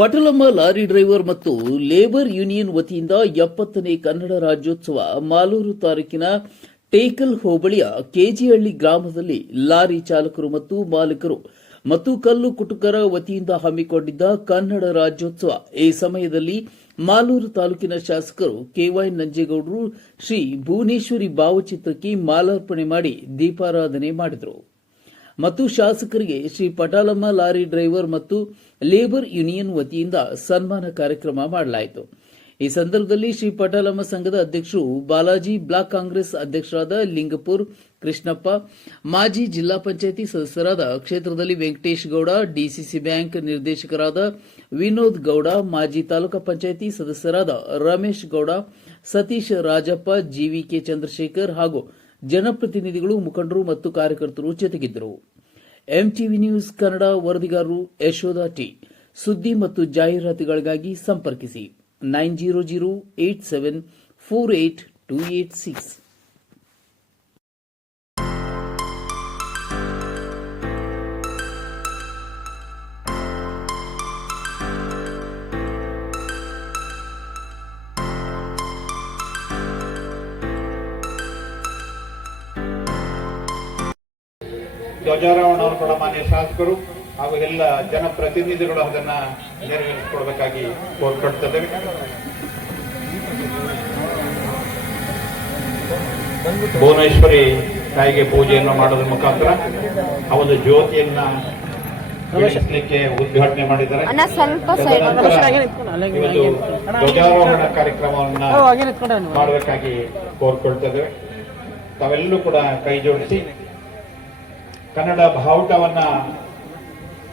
ಪಟಲಮ್ಮ lorry driver ಮತ್ತು labour union ವತಿಯಿಂದ ಎಪ್ಪತ್ತನೇ ಕನ್ನಡ ರಾಜ್ಯೋತ್ಸವ ಮಾಲೂರು ತಾಲೂಕಿನ ಟೇಕಲ್ ಹೋಬಳಿಯ ಕೆಜಿಹಳ್ಳಿ ಗ್ರಾಮದಲ್ಲಿ ಲಾರಿ ಚಾಲಕರು ಮತ್ತು ಮಾಲೀಕರು ಮತ್ತು ಕಲ್ಲು ಕುಟುಕರ ವತಿಯಿಂದ ಹಮ್ಮಿಕೊಂಡಿದ್ದ ಕನ್ನಡ ರಾಜ್ಯೋತ್ಸವ. ಈ ಸಮಯದಲ್ಲಿ ಮಾಲೂರು ತಾಲೂಕಿನ ಶಾಸಕರು ಕೆವೈ ನಂಜೇಗೌಡರು ಶ್ರೀ ಭುವನೇಶ್ವರಿ ಭಾವಚಿತ್ರಕ್ಕೆ ಮಾಲಾರ್ಪಣೆ ಮಾಡಿ ದೀಪಾರಾಧನೆ ಮಾಡಿದರು. ಮತ್ತು ಶಾಸಕರಿಗೆ ಶ್ರೀ ಪಟಾಲಮ್ಮ ಲಾರಿ ಡ್ರೈವರ್ ಮತ್ತು ಲೇಬರ್ ಯೂನಿಯನ್ ವತಿಯಿಂದ ಸನ್ಮಾನ ಕಾರ್ಯಕ್ರಮ ಮಾಡಲಾಯಿತು. ಈ ಸಂದರ್ಭದಲ್ಲಿ ಶ್ರೀ ಪಟಾಲಮ್ಮ ಸಂಘದ ಅಧ್ಯಕ್ಷರು ಬಾಲಾಜಿ ಬ್ಲಾಕ್ ಕಾಂಗ್ರೆಸ್ ಅಧ್ಯಕ್ಷರಾದ ಲಿಂಗಪುರ್ ಕೃಷ್ಣಪ್ಪ, ಮಾಜಿ ಜಿಲ್ಲಾ ಪಂಚಾಯಿತಿ ಸದಸ್ಯರಾದ ಕ್ಷೇತ್ರದಲ್ಲಿ ವೆಂಕಟೇಶ್ ಗೌಡ, ಡಿಸಿಸಿ ಬ್ಯಾಂಕ್ ನಿರ್ದೇಶಕರಾದ ವಿನೋದ್ ಗೌಡ, ಮಾಜಿ ತಾಲೂಕಾ ಪಂಚಾಯಿತಿ ಸದಸ್ಯರಾದ Ramesh Gowda, Satish Rajappa, G V K Chandrashekar ಹಾಗೂ ಜನಪ್ರತಿನಿಧಿಗಳು ಮುಖಂಡರು ಮತ್ತು ಕಾರ್ಯಕರ್ತರು ಜೊತೆಗಿದ್ದರು. ಎಂಟಿವಿ ನ್ಯೂಸ್ ಕನ್ನಡ ವರದಿಗಾರರು ಯಶೋಧ ಟಿ. ಸುದ್ದಿ ಮತ್ತು ಜಾಹೀರಾತುಗಳಿಗಾಗಿ ಸಂಪರ್ಕಿಸಿ. Nine zero zero eight seven four eight two eight six. ಧ್ವಜಾರೋಹಣವನ್ನು ಕೂಡ ಮಾನ್ಯ ಶಾಸಕರು ಹಾಗೂ ಎಲ್ಲ ಜನಪ್ರತಿನಿಧಿಗಳು ಅದನ್ನ ನೆರವೇರಿಸಿಕೊಡ್ಬೇಕಾಗಿ ಕೋರ್ಕೊಡ್ತದೆ ಭುವನೇಶ್ವರಿ ತಾಯಿಗೆ ಪೂಜೆಯನ್ನು ಮಾಡೋದ್ರ ಮುಖಾಂತರ ಆ ಒಂದು ಜ್ಯೋತಿಯನ್ನ ಬೆಳೆಸಲಿಕ್ಕೆ ಉದ್ಘಾಟನೆ ಮಾಡಿದ್ದಾರೆ. ಧ್ವಜಾರೋಹಣ ಕಾರ್ಯಕ್ರಮವನ್ನ ಮಾಡಬೇಕಾಗಿ ಕೋರ್ಕೊಳ್ತಾ ಇದ್ದೇವೆ ತಾವೆಲ್ಲರೂ ಕೂಡ ಕೈ ಜೋಡಿಸಿ ಕನ್ನಡ ಬಾವುಟವನ್ನ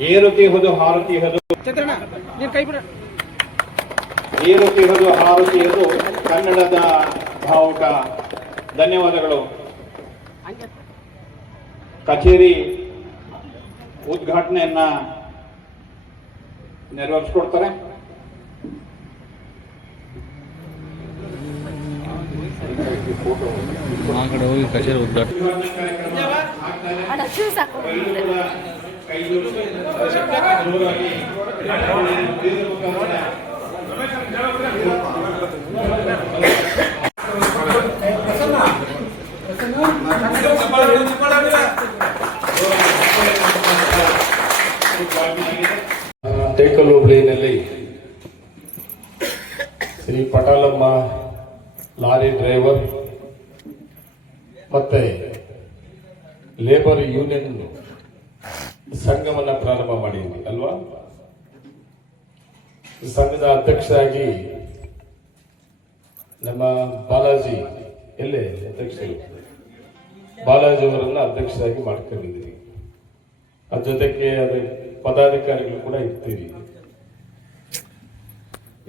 ಏರುತಿ ಹೊದು ಹಾರುತಿ ಹೊದು. ಕೈ ಹೊದು ಹಾರುತಿ ಹೊದು ಕನ್ನಡದ ಬಾವುಟ ಧನ್ಯವಾದಗಳು. ಕಚೇರಿ ಉದ್ಘಾಟನೆಯನ್ನ ನೆರವೇರಿಸ್ಕೊಡ್ತಾರೆ. ಆ ಕಡೆ ಹೋಗಿ ಕಚೇರಿ ಉದ್ಘಾಟನೆ ಉದ್ಘಾಟನೆ ಕಾರ್ಯಕ್ರಮ ಆಗ್ತಾ ಇದೆ. ಅಣ್ಣ ಶೂಸ್ ಹಾಕೋ ಎಲ್ಲರೂ ಕೂಡ ಕೈ ಜೋಡಿಸಿ ಜೋರಾಗಿ ಬೀದಿಯ ಮುಖಾಂತರ ಟೇಕಲ್ ಹೋಬಳಿಯಲ್ಲಿ ಶ್ರೀ ಪಟಾಲಮ್ಮ ಲಾರಿ ಡ್ರೈವರ್ ಮತ್ತೆ ಲೇಬರ್ ಯೂನಿಯನ್ ಸಂಘವನ್ನ ಪ್ರಾರಂಭ ಮಾಡಿದ್ವಿ ಅಲ್ವಾ ಈ ಸಂಘದ ಅಧ್ಯಕ್ಷರಾಗಿ ನಮ್ಮ ಬಾಲಾಜಿ, ಎಲ್ಲೇ ಅಧ್ಯಕ್ಷ ಬಾಲಾಜಿ ಅವರನ್ನು ಅಧ್ಯಕ್ಷರಾಗಿ ಮಾಡ್ಕೊಂಡಿದ್ದೀರಿ. ಅದ್ರ ಜೊತೆಗೆ ಅದೇ ಪದಾಧಿಕಾರಿಗಳು ಕೂಡ ಇರ್ತೀರಿ.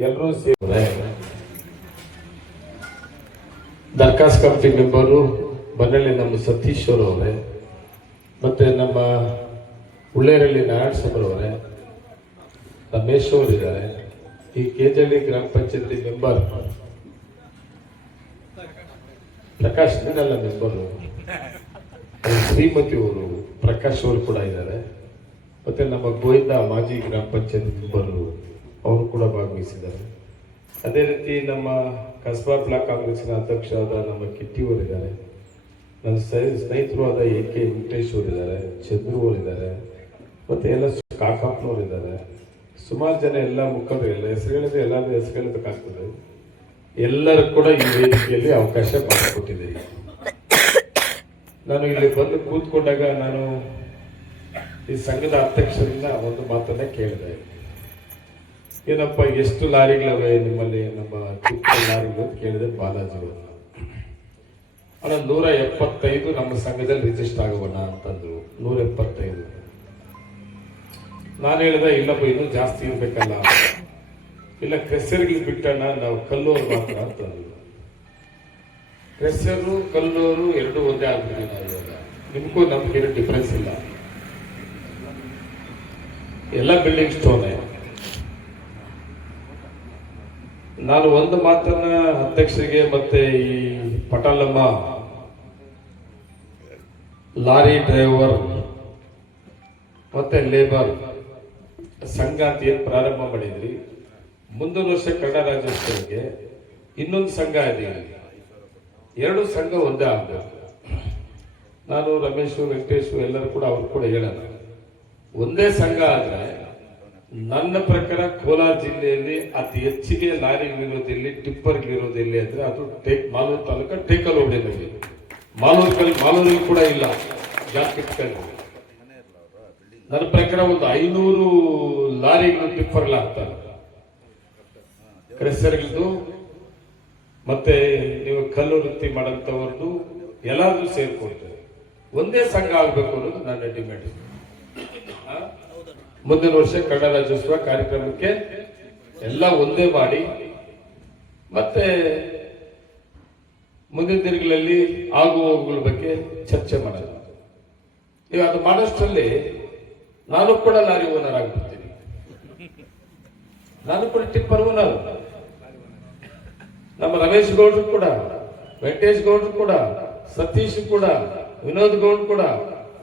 ಎಲ್ಲರೂ ಸೇರಿದ್ರೆ ದರ್ಖಾಸ್ ಕಮಿಟಿ ಮೆಂಬರು ಬನ್ನಳ್ಳಿ ನಮ್ಮ ಸತೀಶ್ ಅವರೇ ಮತ್ತೆ ನಮ್ಮ ಉಳ್ಳೇರಳ್ಳಿ ನಾರಾಯಣ ಅವರವರೇ ರಮೇಶ್ ಅವರಿದ್ದಾರೆ. ಈ ಕೆಜಳ್ಳಿ ಗ್ರಾಮ ಪಂಚಾಯತಿ ಮೆಂಬರ್. ಪ್ರಕಾಶ್ ಅಲ್ಲ ಮೆಂಬರು. ಶ್ರೀಮತಿ ಅವರು ಪ್ರಕಾಶ್ ಅವರು ಕೂಡ ಇದ್ದಾರೆ. ಮತ್ತೆ ನಮ್ಮ ಗೋವಿಂದ ಮಾಜಿ ಗ್ರಾಮ ಪಂಚಾಯತ್ ಮೆಂಬರು ಅವರು ಕೂಡ ಭಾಗವಹಿಸಿದ್ದಾರೆ. ಅದೇ ರೀತಿ ನಮ್ಮ ಕಸ್ಬಾ ಬ್ಲಾಕ್ ಕಾಂಗ್ರೆಸ್ನ ಅಧ್ಯಕ್ಷರಾದ ನಮ್ಮ ಕಿಟ್ಟಿ ಅವರಿದ್ದಾರೆ ನನ್ನ ನಮ್ಮ ಸ್ನೇಹಿತರು ಆದ ಎ ಕೆ ವೆಂಕಟೇಶ್ ಅವರಿದ್ದಾರೆ ಚಂದ್ರು ಅವರಿದ್ದಾರೆ ಮತ್ತೆ ಎಲ್ಲ ಕಾಕಪ್ಪನವರು ಇದ್ದಾರೆ. ಸುಮಾರು ಜನ ಎಲ್ಲ ಮುಖಂಡರು ಎಲ್ಲ, ಹೆಸರುಗಳಿದ್ರೆ ಎಲ್ಲಾದ್ರೂ ಹೆಸರುಗಳಬೇಕಾಗ್ತದೆ ಎಲ್ಲರೂ ಕೂಡ ಈ ವೇದಿಕೆಯಲ್ಲಿ ಅವಕಾಶ ಮಾಡಿಕೊಟ್ಟಿದ್ದೀರಿ. ನಾನು ಇಲ್ಲಿ ಬಂದು ಕೂತ್ಕೊಂಡಾಗ ನಾನು ಈ ಸಂಘದ ಅಧ್ಯಕ್ಷರಿಂದ ಒಂದು ಮಾತನ್ನ ಕೇಳಿದೆ. ಏನಪ್ಪ, ಎಷ್ಟು ಲಾರಿಗಳವೆ ನಿಮ್ಮಲ್ಲಿ? ನಮ್ಮ ಚಿಕ್ಕ ಲಾರಿಗಳು ಅಂತ ಕೇಳಿದೆ ಬಾಲಾಜಿ ಅವರು ನೂರ ಎಪ್ಪತ್ತೈದು ನಮ್ಮ ಸಂಘದಲ್ಲಿ ರಿಜಿಸ್ಟರ್ ಆಗೋಣ ಅಂತಂದ್ರು. ನೂರ ಎಪ್ಪತ್ತೈದು. ನಾನು ಹೇಳಿದೆ, ಇಲ್ಲಪ್ಪ, ಇನ್ನೂ ಜಾಸ್ತಿ ಇರ್ಬೇಕಲ್ಲ. ಇಲ್ಲ ಕ್ರೆಸರ್ಗಳು ಬಿಟ್ಟಣ್ಣ, ನಾವು ಕಲ್ಲೂರು ಮಾತ್ರ ಅಂತ ಕ್ರೆಸರು ಕಲ್ಲೂರು ಎರಡು ಒಂದೇ ಆಗ್ಬಿಟ್ಟಿದೆ ನಾವು ಇವಾಗ. ನಿಮಗೂ ನಮ್ಗೆ ಏನು ಡಿಫ್ರೆನ್ಸ್ ಇಲ್ಲ. ಎಲ್ಲ ಬಿಲ್ಡಿಂಗ್ ಸ್ಟೋನೆ ನಾನು ಒಂದು ಮಾತನ್ನ ಅಧ್ಯಕ್ಷರಿಗೆ ಮತ್ತೆ ಈ ಪಟಾಲಮ್ಮ, ಲಾರಿ ಡ್ರೈವರ್, ಮತ್ತೆ ಲೇಬರ್ ಏನು ಪ್ರಾರಂಭ ಮಾಡಿದ್ರಿ? ಮುಂದಿನ ವರ್ಷ ಕನ್ನಡ ರಾಜ್ಯೋತ್ಸವಕ್ಕೆ ಇನ್ನೊಂದು ಸಂಘ ಇದೆ. ಇಲ್ಲಿ. ಎರಡು ಸಂಘ ಒಂದೇ ಆಗಬೇಕು ನಾನು ರಮೇಶು, ವೆಂಕಟೇಶು ಎಲ್ಲರೂ ಕೂಡ ಅವ್ರು ಕೂಡ ಹೇಳೋಣ ಒಂದೇ ಸಂಘ ಆದರೆ ನನ್ನ ಪ್ರಕಾರ ಕೋಲಾರ ಜಿಲ್ಲೆಯಲ್ಲಿ ಅತಿ ಹೆಚ್ಚಿಗೆ ಲಾರಿಗಳಿರೋದಿಲ್ಲಿ ಟಿಪ್ಪರ್ಗಳಿರೋದಿಲ್ಲಿ ಅಂದ್ರೆ ಅದು ಟೇಕ್ ಮಾಲೂರು ತಾಲೂಕ ಟೇಕಲ್ ನಮಗೆ ಮಾಲೂರು ಮಾಲೂರಿಗೆ ಕೂಡ ಇಲ್ಲ. ಜಾಸ್ತಿ ನನ್ನ ಪ್ರಕಾರ ಒಂದು ಐನೂರು ಲಾರಿಗಳು ಟಿಪ್ಪರ್ಗಳು ಹಾಕ್ತಾರೆ ಕ್ರೆಸರ್ಗಳದ್ದು ಮತ್ತೆ ನೀವು ಕಲ್ಲು ವೃತ್ತಿ ಮಾಡೋಂಥವ್ರದ್ದು ಎಲ್ಲಾದ್ರೂ ಸೇರ್ಕೊಳ್ತೇವೆ. ಒಂದೇ ಸಂಘ ಆಗಬೇಕು ಅನ್ನೋದು ನನ್ನ ಡಿಮ್ಯಾಂಡ್. ಮುಂದಿನ ವರ್ಷ ಕನ್ನಡ ರಾಜ್ಯೋತ್ಸವ ಕಾರ್ಯಕ್ರಮಕ್ಕೆ ಎಲ್ಲ ಒಂದೇ ಮಾಡಿ, ಮತ್ತೆ ಮುಂದಿನ ದಿನಗಳಲ್ಲಿ ಆಗುವ ಬಗ್ಗೆ ಚರ್ಚೆ ಮಾಡೋದು. ನೀವು ಅದು ಮಾಡೋಷ್ಟರಲ್ಲಿ ನಾನು ಕೂಡ ಲಾರಿ ಓನರ್ ಆಗ್ಬಿಡ್ತೀನಿ. ನಾನು ಕೂಡ ಟಿಪ್ಪರ್ ಓನರ್. ನಮ್ಮ ರಮೇಶ್ ಗೌಡ್ರು ಕೂಡ, ವೆಂಕಟೇಶ್ ಗೌಡ್ರು ಕೂಡ, ಸತೀಶ್ ಕೂಡ, ವಿನೋದ್ ಗೌಡ್ ಕೂಡ,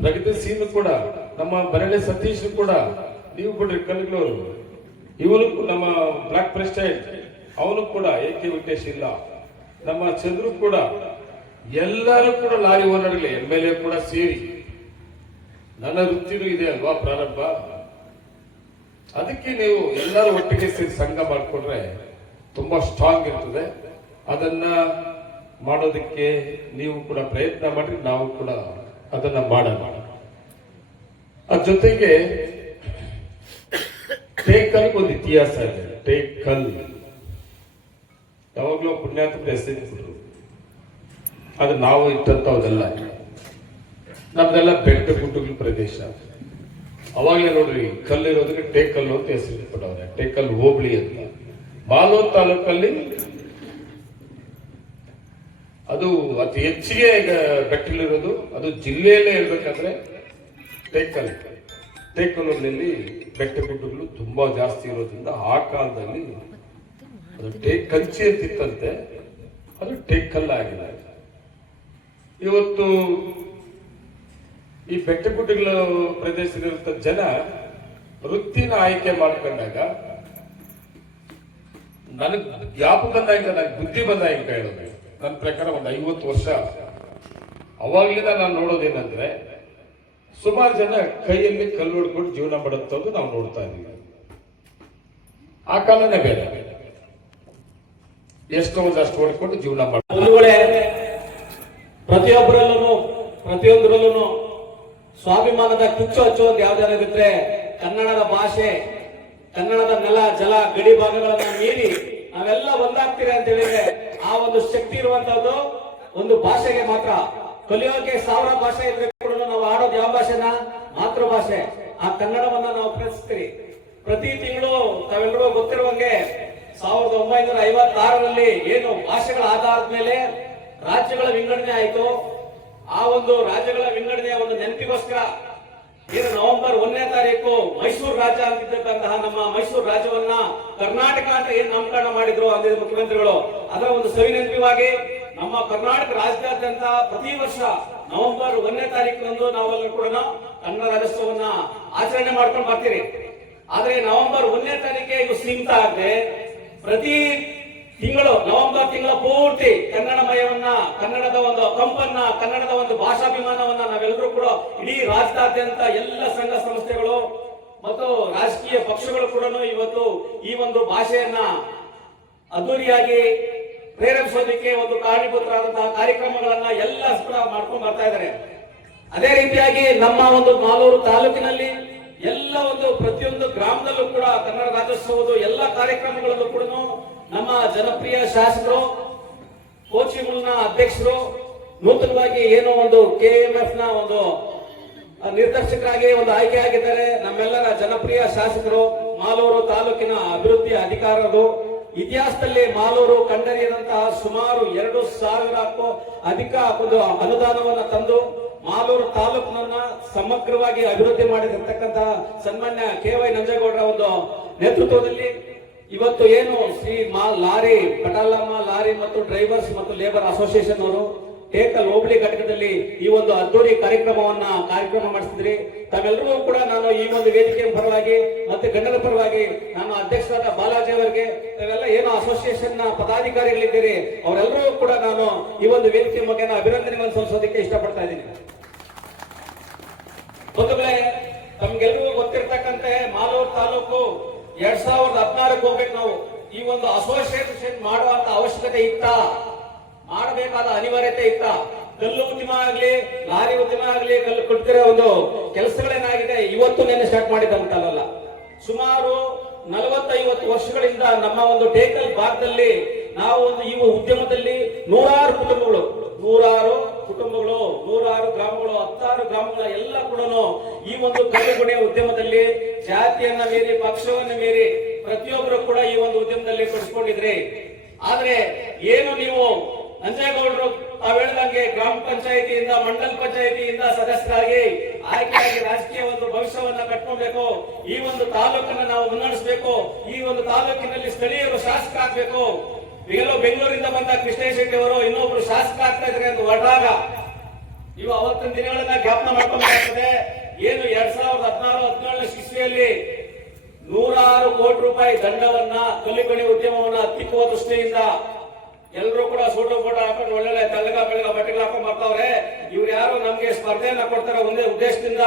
ಪ್ರಗತಿ ಸೀನ್ ಕೂಡ, ನಮ್ಮ ಬರಳೆ ಸತೀಶ್ ಕೂಡ, ನೀವು ಕೊಡ್ರಿ ಕಲ್ಗಳವರು ಇವನು ನಮ್ಮ ಬ್ಲಾಕ್ ಪ್ರೆಸ್ಟೈಡ್ ಅವನು ಕೂಡ ಏಕೆ ವೆಂಕಟೇಶ್ ಇಲ್ಲ. ನಮ್ಮ ಚಂದ್ರು ಕೂಡ. ಎಲ್ಲರೂ ಕೂಡ ಲಾರಿ ಓನರ್ಗಳೇ ಎಂ ಎಲ್ ಎ ಕೂಡ ಸೇರಿ. ನನ್ನ ವೃತ್ತಿನೂ ಇದೆ ಅಲ್ವಾ ಪ್ರಾರಂಭ? ಅದಕ್ಕೆ ನೀವು ಎಲ್ಲರೂ ಒಟ್ಟಿಗೆ ಸೇರಿ ಸಂಘ ಮಾಡಿಕೊಂಡ್ರೆ ತುಂಬಾ ಸ್ಟ್ರಾಂಗ್ ಇರ್ತದೆ. ಅದನ್ನ ಮಾಡೋದಕ್ಕೆ ನೀವು ಕೂಡ ಪ್ರಯತ್ನ ಮಾಡಿ ನಾವು ಕೂಡ ಅದನ್ನ ಮಾಡೋಣ. ಅದ್ರ ಜೊತೆಗೆ ಟೇಕಲ್ ಒಂದು ಇತಿಹಾಸ ಇದೆ. ಟೇಕಲ್ ಯಾವಾಗ್ಲೂ ಪುಣ್ಯಾತ್ಮ ಹೆಸರಿಟ್ಬಿಟ್ರು ಅದು ನಾವು ಇಟ್ಟಂತವದಲ್ಲ ನಮ್ದೆಲ್ಲ ಬೆಟ್ಟ ಗುಡ್ಡಗಳ ಪ್ರದೇಶ ಅವಾಗಲೇ ನೋಡ್ರಿ, ಕಲ್ಲಿರೋದಕ್ಕೆ ಟೇಕಲ್ಲು ಅಂತ ಹೆಸರಿಟ್ಬಿಟ್ಟವ್ರೆ ಟೇಕಲ್ ಹೋಬಳಿ ಅಂತ. ಮಾಲೂರು ತಾಲೂಕಲ್ಲಿ ಅದು ಅತಿ ಹೆಚ್ಚಿಗೆ ಬೆಟ್ಟಲಿರೋದು, ಅದು ಜಿಲ್ಲೆಯಲ್ಲೇ ಹೇಳ್ಬೇಕಂದ್ರೆ ಟೇಕಲ್ ಟೇಕಲ್ಲೂರಿನಲ್ಲಿ ಬೆಟ್ಟ ಗುಡ್ಡಗಳು ತುಂಬಾ ಜಾಸ್ತಿ ಇರೋದ್ರಿಂದ ಆ ಕಾಲದಲ್ಲಿ ಅದು ಟೇಕ್ ಕಂಚಿ ಅಂತಿತ್ತಂತೆ ಅದು ಟೇಕಲ್ ಆಗಿದೆ ಇವತ್ತು ಈ ಬೆಟ್ಟ ಗುಡ್ಡಗಳ ಪ್ರದೇಶದಲ್ಲಿರುವಂತ ಜನ ವೃತ್ತಿನ ಆಯ್ಕೆ ಮಾಡ್ಕೊಂಡಾಗ ನನಗ್ ಜ್ಞಾಪಕ ಬಂದಾಯ್ತ ನನಗೆ ಬುದ್ಧಿ ಬಂದಾಗ ಹೇಳೋದು. ನನ್ನ ಪ್ರಕಾರ ಒಂದು ಐವತ್ತು ವರ್ಷ. ಅವಾಗಲಿಂದ ನಾನು ನೋಡೋದೇನಂದ್ರೆ ಸುಮಾರು ಜನ ಕೈಯಲ್ಲಿ ಕಲ್ಲು ಹೊಡ್ಕೊಂಡು ಜೀವನ ಮಾಡುತ್ತೋದು ನಾವು ನೋಡ್ತಾ ಇದ್ದೀವಿ. ಆ ಕಾಲನೇ ಬೇರೆ. ಎಷ್ಟೋ ಅಷ್ಟು ಹೊಡ್ಕೊಂಡು ಜೀವನ ಮಾಡ ಪ್ರತಿಯೊಬ್ಬರಲ್ಲೂ ಪ್ರತಿಯೊಂದರಲ್ಲೂ ಸ್ವಾಭಿಮಾನದ ಕುಚ್ಚು ಹಚ್ಚುವಂತ ಯಾವ್ದಾರ ಬಿಟ್ರೆ ಕನ್ನಡದ ಭಾಷೆ, ಕನ್ನಡದ ನೆಲ, ಜಲ, ಗಡಿ ಭಾಗಗಳನ್ನ ಮೀರಿ ನಾವೆಲ್ಲ ಒಂದಾಗ್ತೀರಿ ಅಂತ ಹೇಳಿದ್ರೆ ಆ ಒಂದು ಶಕ್ತಿ ಇರುವಂತದ್ದು ಒಂದು ಭಾಷೆಗೆ ಮಾತ್ರ. ಕಲಿಯೋಕೆ ಸಾವಿರ ಭಾಷೆ ಇದ್ರೆ ಕೂಡ ನಾವು ಆಡೋದು ಯಾವ ಭಾಷೆನ? ಮಾತೃಭಾಷೆ. ಆ ಕನ್ನಡವನ್ನ ನಾವು ಪ್ರೀತಿಸ್ತೀರಿ ಪ್ರತಿ ತಿಂಗಳು ತಾವೆಲ್ಲರೂ ಗೊತ್ತಿರುವಂಗೆ ಸಾವಿರದ ಒಂಬೈನೂರ ಐವತ್ತಾರರಲ್ಲಿ ಏನು ಭಾಷೆಗಳ ಆಧಾರದ ಮೇಲೆ ರಾಜ್ಯಗಳ ವಿಂಗಡಣೆ ಆಯಿತು. ಆ ಒಂದು ರಾಜ್ಯಗಳ ವಿಂಗಡಣೆಯ ಒಂದು ನೆನಪಿಗೋಸ್ಕರ ಏನು ನವೆಂಬರ್ ಒಂದನೇ ತಾರೀಕು ಮೈಸೂರು ರಾಜ್ಯ ಅಂತಿದ್ದಂತಹ ನಮ್ಮ ಮೈಸೂರು ರಾಜ್ಯವನ್ನ ಕರ್ನಾಟಕ ಅಂತ ಏನ್ ನಾಮಕರಣ ಮಾಡಿದ್ರು ಅಂದ್ರೆ ಮುಖ್ಯಮಂತ್ರಿಗಳು, ಅದರ ಒಂದು ಸವಿ ನೆನಪಿಗಾಗಿ ನಮ್ಮ ಕರ್ನಾಟಕ ರಾಜ್ಯಾದ್ಯಂತ ಪ್ರತಿ ವರ್ಷ ನವೆಂಬರ್ ಒಂದನೇ ತಾರೀಕಿನಂದು ನಾವೆಲ್ಲರೂ ಕೂಡ ಕನ್ನಡ ರಾಜ್ಯೋತ್ಸವನ್ನ ಆಚರಣೆ ಮಾಡ್ಕೊಂಡು ಬರ್ತೀರಿ. ಆದ್ರೆ ನವೆಂಬರ್ ಒಂದನೇ ತಾರೀಕೆ ಇದು ಸೀಮಿತ ಆಗದೆ ಪ್ರತಿ ತಿಂಗಳು, ನವೆಂಬರ್ ತಿಂಗಳ ಪೂರ್ತಿ ಕನ್ನಡಮಯವನ್ನ, ಕನ್ನಡದ ಒಂದು ಕಂಪನ್ನ, ಕನ್ನಡದ ಒಂದು ಭಾಷಾಭಿಮಾನವನ್ನ ನಾವೆಲ್ಲರೂ ಕೂಡ ಇಡೀ ರಾಜ್ಯಾದ್ಯಂತ ಎಲ್ಲ ಸಂಘ ಸಂಸ್ಥೆಗಳು ಮತ್ತು ರಾಜಕೀಯ ಪಕ್ಷಗಳು ಕೂಡ ಇವತ್ತು ಈ ಒಂದು ಭಾಷೆಯನ್ನ ಅದ್ದೂರಿಯಾಗಿ ಪ್ರೇರೇಪಿಸೋದಕ್ಕೆ ಒಂದು ಕಾರಣೀಭೂತರಾದಂತಹ ಕಾರ್ಯಕ್ರಮಗಳನ್ನ ಎಲ್ಲ ಕೂಡ ಮಾಡ್ಕೊಂಡು ಬರ್ತಾ ಇದ್ದಾರೆ. ಅದೇ ರೀತಿಯಾಗಿ ನಮ್ಮ ಒಂದು ಮಾಲೂರು ತಾಲೂಕಿನಲ್ಲಿ ಎಲ್ಲ ಒಂದು ಪ್ರತಿಯೊಂದು ಗ್ರಾಮದಲ್ಲೂ ಕೂಡ ಕನ್ನಡ ರಾಜ್ಯೋತ್ಸವದ ಎಲ್ಲ ಕಾರ್ಯಕ್ರಮಗಳಲ್ಲೂ ಕೂಡ ನಮ್ಮ ಜನಪ್ರಿಯ ಶಾಸಕರು, ಕೋಚಿಂಗ್ನ ಅಧ್ಯಕ್ಷರು, ನೂತನವಾಗಿ ಏನೋ ಒಂದು ಕೆ ನ ಒಂದು ನಿರ್ದೇಶಕರಾಗಿ ಒಂದು ಆಯ್ಕೆ ಆಗಿದ್ದಾರೆ. ನಮ್ಮೆಲ್ಲರ ಜನಪ್ರಿಯ ಶಾಸಕರು, ಮಾಲೂರು ತಾಲೂಕಿನ ಅಭಿವೃದ್ಧಿ ಅಧಿಕಾರರು. ಇತಿಹಾಸದಲ್ಲಿ ಮಾಲೂರು ಕಂಡರಿಯದಂತಹ ಸುಮಾರು ಎರಡು ಸಾವಿರಕ್ಕೂ ಅಧಿಕ ಒಂದು ಅನುದಾನವನ್ನು ತಂದು, ಮಾಲೂರು ತಾಲೂಕಿನ ಸಮಗ್ರವಾಗಿ ಅಭಿವೃದ್ಧಿ ಮಾಡಿರ್ತಕ್ಕಂತಹ ಸನ್ಮಾನ್ಯ ಕೆ ವೈ ನಂಜೇಗೌಡರ ಒಂದು ನೇತೃತ್ವದಲ್ಲಿ ಇವತ್ತು ಏನು ಶ್ರೀ ಮಾ ಲಾರಿ, ಪಟಾಲಮ್ಮ ಲಾರಿ ಮತ್ತು ಡ್ರೈವರ್ಸ್ ಮತ್ತು ಲೇಬರ್ ಅಸೋಸಿಯೇಷನ್ ಅವರು ಟೇಕಲ್ ಹೋಬಳಿ ಘಟಕದಲ್ಲಿ ಈ ಒಂದು ಅದ್ದೂರಿ ಕಾರ್ಯಕ್ರಮವನ್ನ ಕಾರ್ಯಕ್ರಮ ಮಾಡಿಸಿದ್ರಿ. ತಾವೆಲ್ಲರಿಗೂ ಕೂಡ ನಾನು ಈ ಒಂದು ವೇದಿಕೆಯ ಪರವಾಗಿ ಮತ್ತೆ ಗಂಡನ ಪರವಾಗಿ ನಾನು ಅಧ್ಯಕ್ಷರಾದ ಬಾಲಾಜಿ ಅವರಿಗೆ, ತಾವೆಲ್ಲ ಏನು ಅಸೋಸಿಯೇಷನ್ನ ಪದಾಧಿಕಾರಿಗಳಿದ್ದೀರಿ, ಅವರೆಲ್ಲರೂ ಕೂಡ ನಾನು ಈ ಒಂದು ವೇದಿಕೆ ಬಗ್ಗೆ ಅಭಿನಂದನೆಗಳನ್ನು ಸಲ್ಲಿಸೋದಕ್ಕೆ ಇಷ್ಟಪಡ್ತಾ ಇದ್ದೀನಿ. ಬಂಧುಗಳೇ, ತಮ್ಗೆಲ್ರಿಗೂ ಗೊತ್ತಿರ್ತಕ್ಕಂತೆ ಮಾಲೂರು ತಾಲೂಕು ಎರಡ್ ಸಾವಿರದ ಹದಿನಾರಕ್ಕೆ ಹೋಗ್ಬೇಕು ನಾವು. ಈ ಒಂದು ಅಸೋಸಿಯೇಷನ್ ಮಾಡುವಂತ ಅವಶ್ಯಕತೆ ಇತ್ತ? ಮಾಡಬೇಕಾದ ಅನಿವಾರ್ಯತೆ ಇತ್ತ? ಕಲ್ಲು ಉದ್ಯಮ ಆಗ್ಲಿ, ಲಾರಿ ಉದ್ಯಮ ಆಗ್ಲಿ, ಕಲ್ಲು ಕೊಡ್ತಿರೋ ಒಂದು ಕೆಲಸಗಳೇನಾಗಿದೆ? ಇವತ್ತು ನೆನ್ನೆ ಸ್ಟಾರ್ಟ್ ಮಾಡಿದಂತಲ್ಲ ಸುಮಾರು ನಲವತ್ತೈವತ್ತು ವರ್ಷಗಳಿಂದ ನಮ್ಮ ಒಂದು ಟೇಕಲ್ ಭಾಗದಲ್ಲಿ ನಾವು ಒಂದು ಈ ಉದ್ಯಮದಲ್ಲಿ ನೂರಾರು ಕುಟುಂಬಗಳು. ನೂರಾರು ಕುಟುಂಬಗಳು, ನೂರಾರು ಗ್ರಾಮಗಳು, ಹತ್ತಾರು ಗ್ರಾಮಗಳ ಎಲ್ಲ ಕೂಡ ಈ ಒಂದು ಕಲ್ಲುಗುಣೆ ಉದ್ಯಮದಲ್ಲಿ ಜಾತಿಯನ್ನ ಮೀರಿ, ಪಕ್ಷವನ್ನ ಮೀರಿ ಪ್ರತಿಯೊಬ್ಬರು ಕೂಡ ಈ ಒಂದು ಉದ್ಯಮದಲ್ಲಿ ತೊಡಸ್ಕೊಂಡಿದ್ರಿ ಆದ್ರೆ ಏನು ನೀವು ನಂಜೇಗೌಡರು ತಾವ್ ಹೇಳ್ದಂಗೆ ಗ್ರಾಮ ಪಂಚಾಯತಿಯಿಂದ, ಮಂಡಲ ಪಂಚಾಯತಿಯಿಂದ ಸದಸ್ಯರಾಗಿ ಆಯ್ಕೆಯಾಗಿ ರಾಜಕೀಯ ಒಂದು ಭವಿಷ್ಯವನ್ನ ಕಟ್ಕೊಬೇಕು. ಈ ಒಂದು ತಾಲೂಕನ್ನ ನಾವು ಮುನ್ನಡೆಸಬೇಕು. ಈ ಒಂದು ತಾಲೂಕಿನಲ್ಲಿ ಸ್ಥಳೀಯರು ಶಾಸಕ ಆಗ್ಬೇಕು. ಈಗಲೂ ಬೆಂಗಳೂರಿಂದ ಬಂದ ಕೃಷ್ಣ ಶೆಟ್ಟಿ ಅವರು ಇನ್ನೊಬ್ರು ಶಾಸಕ ಆಗ್ತಾ ಇದ್ರೆ ಅಂತ ಹೊರಟಾಗ. ನೀವು ಅವತ್ತಿನ ದಿನಗಳನ್ನ ಜ್ಞಾಪನ ಮಾಡ್ಕೊಬೇಕಾಗ್ತದೆ. ಏನು ಎರಡ್ ಸಾವಿರದ ಹದಿನಾರು, ಹದಿನೇಳನೇ ಶಿಸ್ತಿಯಲ್ಲಿ ನೂರಾರು ಕೋಟಿ ರೂಪಾಯಿ ದಂಡವನ್ನ ಕಲ್ಲಿಗಣಿ ಉದ್ಯಮವನ್ನ ಹತ್ತಿಕ್ಕುವ ದೃಷ್ಟಿಯಿಂದ ಎಲ್ಲರೂ ಕೂಡ ಫೋಟೋ ಫೋಟೋ ಹಾಕೊಂಡು ಒಳ್ಳೊಳ್ಳೆ ತೆಲಗ, ಬೆಳಗ ಬಟ್ಟೆಗಳು ಹಾಕೊಂಡು ಬರ್ತಾವ್ರೆ. ಇವ್ರು ಯಾರು ನಮ್ಗೆ ಸ್ಪರ್ಧೆಯನ್ನ ಕೊಡ್ತಾರೆ ಒಂದೇ ಉದ್ದೇಶದಿಂದ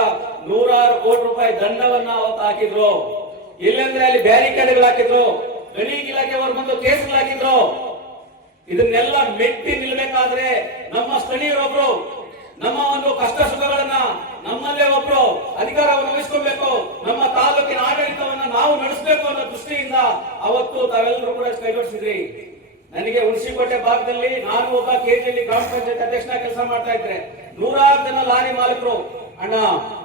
ನೂರಾರು ಕೋಟಿ ರೂಪಾಯಿ ದಂಡವನ್ನ ಅವತ್ತು ಹಾಕಿದ್ರು. ಇಲ್ಲಂದ್ರೆ ಅಲ್ಲಿ ಬ್ಯಾರಿಕೇಡ್ಗಳು ಹಾಕಿದ್ರು, ಗಣಿ ಇಲಾಖೆಯವರು ಬಂದು ಕೇಸ್ಗಳು ಹಾಕಿದ್ರು. ಇದನ್ನೆಲ್ಲ ಮೆಟ್ಟಿ ನಿಲ್ಬೇಕಾದ್ರೆ ನಮ್ಮ ಸ್ಥಳೀಯರೊಬ್ರು ನಮ್ಮ ಒಂದು ಕಷ್ಟ ಸುಖಗಳನ್ನ ನಮ್ಮಲ್ಲೇ ಒಬ್ರು ಅಧಿಕಾರ ವಹಿಸ್ಕೊಬೇಕು ನಮ್ಮ ತಾಲೂಕಿನ ಆಡಳಿತವನ್ನ ನಾವು ನಡೆಸಬೇಕು ಅನ್ನೋ ದೃಷ್ಟಿಯಿಂದ ಅವತ್ತು ತಾವೆಲ್ಲರೂ ಕೂಡ ಕೈಗೊಳಿಸಿದ್ರಿ ನನಗೆ ಹುಣಸಿಕೋಟೆ ಭಾಗದಲ್ಲಿ ನಾನು ಒಬ್ಬ ಕೆಜಿಯಲ್ಲಿ ಗ್ರಾಮ ಪಂಚಾಯತ್ ಅಧ್ಯಕ್ಷನ ಕೆಲಸ ಮಾಡ್ತಾ ಇದ್ರೆ ನೂರಾರು ಜನ ಲಾರಿ ಮಾಲೀಕರು, ಅಣ್ಣ,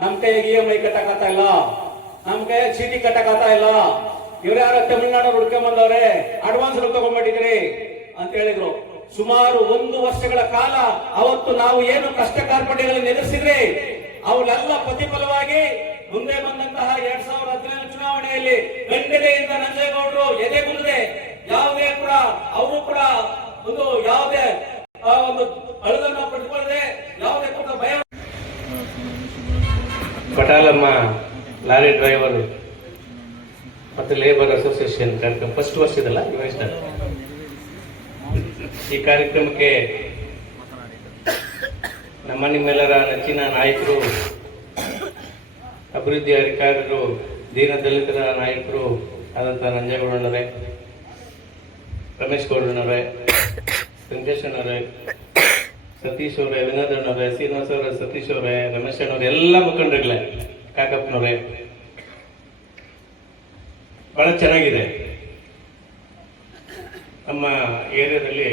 ನಮ್ ಕೈಯಾಗ ಇ ಎಂ ಐ ಕಟ್ಟಕತ್ತ ಇಲ್ಲ, ನಮ್ ಕೈಯಾಗ ಚೀಟಿ ಕಟ್ಟಕತ್ತ ಇಲ್ಲ, ಇವ್ರ ಯಾರ ತಮಿಳ್ನಾಡು ಹುಡ್ಕೊಂಡ್ ಬಂದವ್ರೆ ಅಡ್ವಾನ್ಸ್ ತಗೊಂಡ್ಬಿಟ್ಟಿದ್ರಿ ಅಂತ ಹೇಳಿದ್ರು. ಸುಮಾರು ಒಂದು ವರ್ಷಗಳ ಕಾಲ ಅವತ್ತು ನಾವು ಏನು ಕಷ್ಟ ಕಾರ್ಪಣ್ಯಗಳನ್ನು ಎದುರಿಸಿದ್ರೆ ಅವಳೆಲ್ಲ ಪ್ರತಿಫಲವಾಗಿ ಮುಂದೆ ಬಂದಂತಹ ಎರಡ್ ಸಾವಿರದ ಹದಿನೇಳು ಚುನಾವಣೆಯಲ್ಲಿ ಗಂಡನೆಯಿಂದ ನಂಜೇಗೌಡರು ಎದೆಗುಂದದೆ ಯಾವುದೇ ಕೂಡ ಅವರು ಕೂಡ ಒಂದು ಯಾವುದೇ ಒಂದು ಅಳದನ್ನ ಪಡೆದುಕೊಳ್ಳದೆ ಯಾವುದೇ ಕೂಡ ಭಯ ಪಟಾಲಮ್ಮ ಲಾರಿ ಡ್ರೈವರ್ ಮತ್ತೆ ಲೇಬರ್ ಅಸೋಸಿಯೇಷನ್ ಫಸ್ಟ್ ವರ್ಷದಲ್ಲ, ಇವಾಗ ಈ ಕಾರ್ಯಕ್ರಮಕ್ಕೆ ನಮ್ಮ ನಿಮ್ಮೆಲ್ಲರ ನೆಚ್ಚಿನ ನಾಯಕರು, ಅಭಿವೃದ್ಧಿ ಅಧಿಕಾರಿಗಳು, ದೀನ ದಲಿತರ ನಾಯಕರು ಆದಂಥ ನಂಜೇಗೌಡನವರೇ ರಮೇಶ್ ಗೌಡನವರೇ ವೆಂಕಟೇಶನವರೇ ಸತೀಶ್ ಅವರೇ, ವಿನೋದ್ ಅಣ್ಣವ್ರೆ ಶ್ರೀನಿವಾಸ್ ಅವರೇ, ಸತೀಶ್ ಅವರೇ, ರಮೇಶ್ ಅಣ್ಣವ್ರೆ ಎಲ್ಲ ಮುಖಂಡರುಗಳೇ, ಕಾಕಪ್ಪನವ್ರೆ, ಬಹಳ ಚೆನ್ನಾಗಿದೆ. ನಮ್ಮ ಏರಿಯಾದಲ್ಲಿ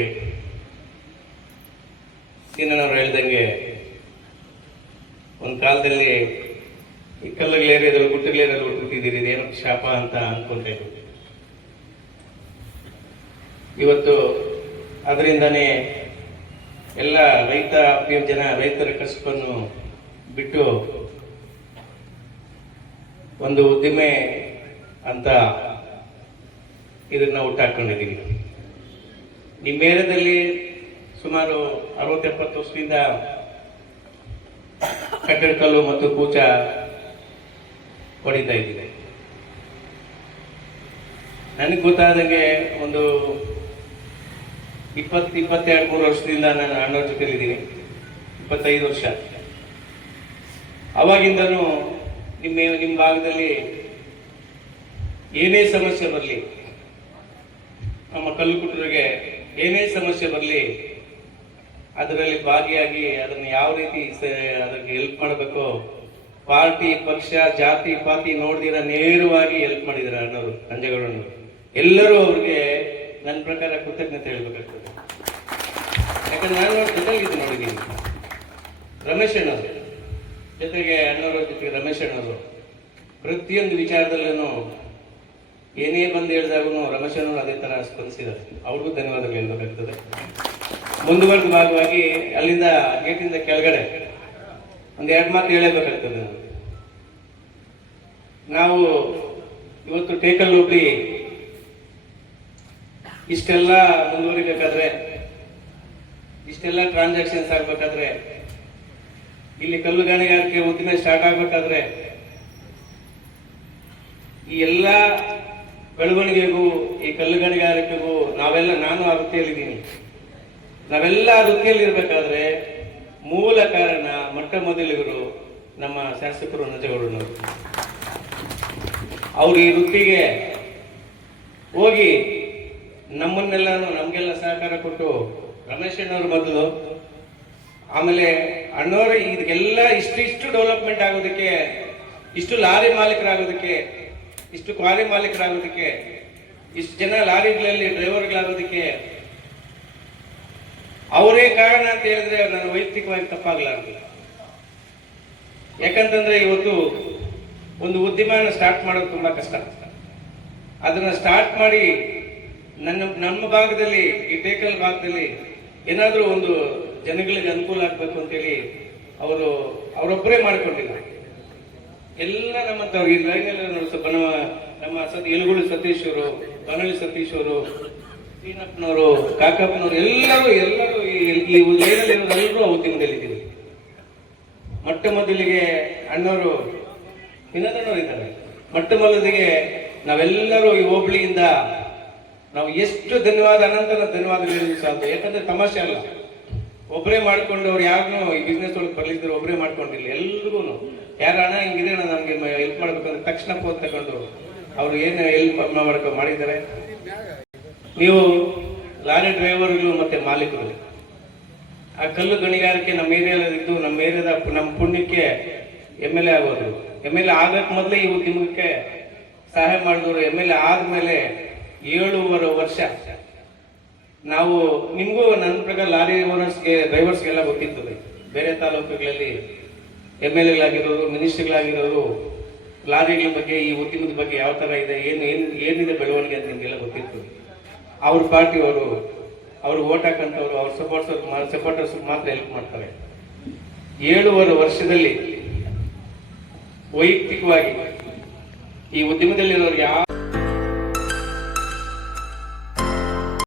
ಸೀನಣ್ಣವ್ರು ಹೇಳ್ದಂಗೆ ಒಂದು ಕಾಲದಲ್ಲಿ ಈ ಕಲ್ಲಗಳ ಏರಿಯಾದಲ್ಲಿ ಗುಟ್ಟಗಳ ಏರಿಯಾದಲ್ಲಿ ಹುಟ್ಟುತ್ತಿದ್ದೀರಿ ಇದೇನೋ ಶಾಪ ಅಂತ ಅಂದ್ಕೊಂಡೆ ಇವತ್ತು ಅದರಿಂದನೇ ಎಲ್ಲ ರೈತ ಜನ ರೈತರ ಕಷ್ಟವನ್ನು ಬಿಟ್ಟು ಒಂದು ಉದ್ದಿಮೆ ಅಂತ ಇದನ್ನು ಹುಟ್ಟಾಕೊಂಡಿದ್ದೀವಿ. ನಿಮ್ಮ ಏರಿಯಾದಲ್ಲಿ ಸುಮಾರು ಅರವತ್ತೆಪ್ಪತ್ತು ವರ್ಷದಿಂದ ಕಟ್ಟಡ ಕಲ್ಲು ಮತ್ತು ಕೂಚ ಹೊಡಿತಾ ಇದ್ದಿದೆ. ನನಗೆ ಗೊತ್ತಾದಂಗೆ ಒಂದು ಇಪ್ಪತ್ತು, ಇಪ್ಪತ್ತೆರಡು, ಮೂರು ವರ್ಷದಿಂದ ನಾನು ಅಣ್ಣವ್ರ ಜೊತೆಲಿದ್ದೀನಿ. ಇಪ್ಪತ್ತೈದು ವರ್ಷ. ಅವಾಗಿಂದನೂ ನಿಮ್ಮ ನಿಮ್ಮ ಭಾಗದಲ್ಲಿ ಏನೇ ಸಮಸ್ಯೆ ಬರಲಿ, ನಮ್ಮ ಕಲ್ಲು ಕಲ್ಲುಕುಟರಿಗೆ ಏನೇ ಸಮಸ್ಯೆ ಬರಲಿ, ಅದರಲ್ಲಿ ಭಾಗಿಯಾಗಿ ಅದನ್ನು ಯಾವ ರೀತಿ ಅದಕ್ಕೆ ಹೆಲ್ಪ್ ಮಾಡಬೇಕು, ಪಾರ್ಟಿ, ಪಕ್ಷ, ಜಾತಿ, ಪಾತಿ ನೋಡ್ದಿರ ನೇರವಾಗಿ ಹೆಲ್ಪ್ ಮಾಡಿದ್ದಾರೆ ಅಣ್ಣವರು ನಂಜೇಗೌಡನವರು ಎಲ್ಲರೂ ಅವ್ರಿಗೆ ನನ್ನ ಪ್ರಕಾರ ಕೃತಜ್ಞತೆ ಹೇಳ್ಬೇಕಾಗ್ತದೆ. ಯಾಕಂದ್ರೆ ನಾನು ಜೊತೆಗಿದ್ದು ನೋಡಿದ್ದೀನಿ. ರಮೇಶ್ ಅಣ್ಣವರು. ಜೊತೆಗೆ ಅಣ್ಣವರ ಜೊತೆಗೆ ರಮೇಶ್ ಅಣ್ಣವರು. ಪ್ರತಿಯೊಂದು ವಿಚಾರದಲ್ಲೂ ಏನೇ ಬಂದು ಹೇಳಿದಾಗೂ ರಮೇಶ್ ಅದೇ ತರ ಸ್ಪಂದಿಸಿದ್ದಾರೆ ಅವ್ರಿಗೂ ಧನ್ಯವಾದಗಳು ಹೇಳ್ಬೇಕಾಗ್ತದೆ ಮುಂದುವರೆದ ಭಾಗವಾಗಿ ಅಲ್ಲಿಂದ ಗೇಟಿಂದ ಕೆಳಗಡೆ ಒಂದು ಎರಡು ಮಾತು ಹೇಳಬೇಕಾಗ್ತದೆ. ನಾವು ಇವತ್ತು ಟೇಕಲ್ ಹುಟ್ಟಿ ಇಷ್ಟೆಲ್ಲ ಮುಂದುವರಿಬೇಕಾದ್ರೆ, ಇಷ್ಟೆಲ್ಲ ಟ್ರಾನ್ಸಾಕ್ಷನ್ಸ್ ಆಗ್ಬೇಕಾದ್ರೆ, ಇಲ್ಲಿ ಕಲ್ಲು ಗಣಿಗಾರಿಕೆ ಉದ್ದಿಮೆ ಸ್ಟಾರ್ಟ್ ಆಗ್ಬೇಕಾದ್ರೆ, ಈ ಎಲ್ಲ ಬೆಳವಣಿಗೆಗೂ ಈ ಕಲ್ಲು ಗಣಿಗಾರಿಕೆಗೂ ನಾವೆಲ್ಲ, ನಾನು ಆ ವೃತ್ತಿಯಲ್ಲಿದ್ದೀನಿ. ನಾವೆಲ್ಲ ಆ ವೃತ್ತಿಯಲ್ಲಿ ಇರ್ಬೇಕಾದ್ರೆ ಮೂಲ ಕಾರಣ ಮೊಟ್ಟ ಮೊದಲಿಗರು ನಮ್ಮ ಶಾಸಕರು ನಜಗೌಡನವರು ಅವ್ರು ಈ ವೃತ್ತಿಗೆ ಹೋಗಿ ನಮ್ಮನ್ನೆಲ್ಲ ನಮಗೆಲ್ಲ ಸಹಕಾರ ಕೊಟ್ಟು ರಮೇಶ್ ಅಣ್ಣವ್ರು ಮೊದಲು, ಆಮೇಲೆ ಅಣ್ಣವರು ಇದಕ್ಕೆಲ್ಲ ಇಷ್ಟಿಷ್ಟು ಡೆವಲಪ್ಮೆಂಟ್ ಆಗೋದಕ್ಕೆ, ಇಷ್ಟು ಲಾರಿ ಮಾಲೀಕರಾಗೋದಕ್ಕೆ ಇಷ್ಟು ಕ್ವಾರಿ ಮಾಲೀಕರಾಗೋದಕ್ಕೆ, ಇಷ್ಟು ಜನ ಲಾರಿಗಳಲ್ಲಿ ಡ್ರೈವರ್ಗಳಾಗೋದಕ್ಕೆ ಅವರೇ ಕಾರಣ ಅಂತ ಹೇಳಿದ್ರೆ ನಾನು ವೈಯಕ್ತಿಕವಾಗಿ ತಪ್ಪಾಗಲಾರದು ಯಾಕಂತಂದ್ರೆ ಇವತ್ತು ಒಂದು ಉದ್ಯಮನ ಸ್ಟಾರ್ಟ್ ಮಾಡೋದು ತುಂಬಾ ಕಷ್ಟ. ಅದನ್ನ ಸ್ಟಾರ್ಟ್ ಮಾಡಿ ನನ್ನ, ನಮ್ಮ ಭಾಗದಲ್ಲಿ, ಈ ಟೇಕಲ್ ಭಾಗದಲ್ಲಿ ಏನಾದ್ರೂ ಒಂದು ಜನಗಳಿಗೆ ಅನುಕೂಲ ಆಗ್ಬೇಕು ಅಂತೇಳಿ ಅವರು, ಅವರೊಬ್ಬರೇ ಮಾಡಿಕೊಂಡಿದ್ದಾರೆ ಎಲ್ಲ ನಮ್ಮಂಥವ್ರಿಗೆ ಈ ಲೈನಲ್ಲಿ ನೋಡಿ ಸ್ವಲ್ಪ ನಮ್ಮ ನಮ್ಮ ಸತ್ ಎಲುಗುಳಿ ಸತೀಶ್ ಅವರು ಬನಳ್ಳಿ ಸತೀಶ್ ಅವರು ಸೀನಪ್ಪನವರು ಕಾಕಪ್ಪನವರು, ಎಲ್ಲರೂ ಎಲ್ಲರೂ ಈ- ಎಲ್ಲರೂ ಉದ್ಯಮದಲ್ಲಿದ್ದೀವಿ ಮೊಟ್ಟ ಮೊದಲಿಗೆ ಅಣ್ಣವರು ವಿನೋದಣ್ಣವರು ಇದ್ದಾರೆ. ಮೊಟ್ಟ ಮೊದಲಿಗೆ ನಾವೆಲ್ಲರೂ ಈ ಹೋಬಳಿಯಿಂದ ನಾವು ಎಷ್ಟು ಧನ್ಯವಾದ, ಅನಂತರ ಧನ್ಯವಾದ ಸಾಧ್ಯ. ಯಾಕಂದ್ರೆ ತಮಾಷೆ ಅಲ್ಲ. ಒಬ್ಬರೇ ಮಾಡ್ಕೊಂಡು ಅವ್ರು ಯಾರನ್ನೂ ಈ ಬಿಸ್ನೆಸ್ ಒಳಗೆ ಬರ್ಲಿದ್ರು ಒಬ್ಬರೇ ಮಾಡ್ಕೊಂಡಿಲ್ಲ. ಎಲ್ರಿಗೂ ಯಾರ ಹಣ ಹಿಂಗಿದೆ ನಮಗೆ ಹೆಲ್ಪ್ ಮಾಡ್ಬೇಕಂದ್ರೆ ತಕ್ಷಣ ಫೋನ್ ತಗೊಂಡು ಅವ್ರು ಏನು ಹೆಲ್ಪ್ ಮಾಡ್ಕೊ ಮಾಡಿದ್ದಾರೆ. ನೀವು ಲಾರಿ ಡ್ರೈವರ್ಗಳು ಮತ್ತೆ ಮಾಲೀಕರು ಆ ಕಲ್ಲು ಗಣಿಗಾರಿಕೆ ನಮ್ಮ ಏರಿಯಾದಲ್ಲಿ ಇದ್ದು ನಮ್ಮ ಏರಿಯಾದ ನಮ್ಮ ಪುಣ್ಯಕ್ಕೆ ಎಂ ಎಲ್ ಎ ಆಗೋದು. ಎಂ ಎಲ್ ಎ ಆಗಕ್ ಮೊದಲೇ ಇವು ನಿಮಗೆ ಸಹಾಯ ಮಾಡಿದವರು ಎಂ ಎಲ್ ಎ ಆದ್ಮೇಲೆ ಏಳುವರೆ ವರ್ಷ. ನಾವು ನಿಮಗೂ ನನ್ನ ಪ್ರಕಾರ ಲಾರಿ ಓನರ್ಸ್ಗೆ ಡ್ರೈವರ್ಸ್ಗೆಲ್ಲ ಗೊತ್ತಿತ್ತು ಬೇರೆ ತಾಲೂಕುಗಳಲ್ಲಿ ಎಂ ಎಲ್ ಎಗಳಾಗಿರೋರು ಮಿನಿಸ್ಟ್ರಿಗಳಾಗಿರೋರು, ಲಾರಿಗಳ ಬಗ್ಗೆ, ಈ ಉದ್ಯಮದ ಬಗ್ಗೆ ಯಾವ ತರ ಇದೆ, ಏನು ಏನು, ಏನಿದೆ ಬೆಳವಣಿಗೆ ಅಂತ ನಿಮಗೆಲ್ಲ ಗೊತ್ತಿತ್ತು ಅವ್ರ ಪಾರ್ಟಿಯವರು ಅವರು, ಅವ್ರು ಓಟ್ ಹಾಕಂತವ್ರು, ಅವ್ರ ಸಪೋರ್ಟ್ಸ್ ಸಪೋರ್ಟರ್ಸ್ ಮಾತ್ರ ಹೆಲ್ಪ್ ಮಾಡ್ತಾರೆ. ಏಳುವರೆ ವರ್ಷದಲ್ಲಿ ವೈಯಕ್ತಿಕವಾಗಿ ಈ ಉದ್ಯಮದಲ್ಲಿರೋರು ಯಾವ